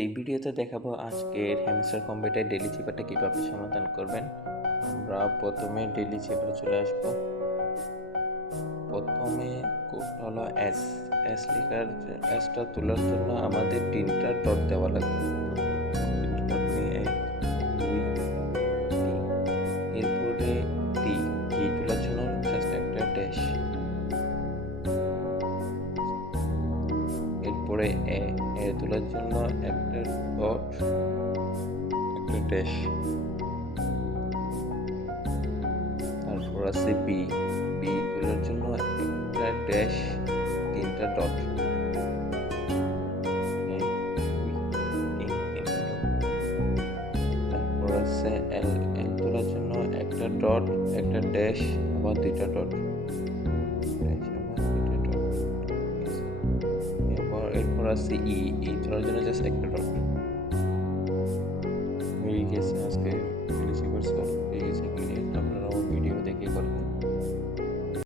এই ভিডিওতে দেখাবো আজকের হ্যামস্টার কম্বিটার ডেইলি চেপারটা কিভাবে সমাধান করবেন। আমরা প্রথমে ডেইলি চেপারে চলে আসব। প্রথমে কোডটা হলো এস এস লেখার এসটা তোলার জন্য আমাদের তিনটা ডট দেওয়া লাগবে। এরপরে টি তোলার জন্য জাস্ট একটা ড্যাশ, এরপরে এ তোলার জন্য একটা ডট, একটা ড্যাশ, তারপর আছে বি তোলার জন্য একটা ড্যাশ, তিনটা ডট, তারপর আছে এল তোলার জন্য একটা ডট, একটা ড্যাশ, আবার দুইটা ডট, এরপর আছে ই তোলার জন্য জাস্ট একটা ডট।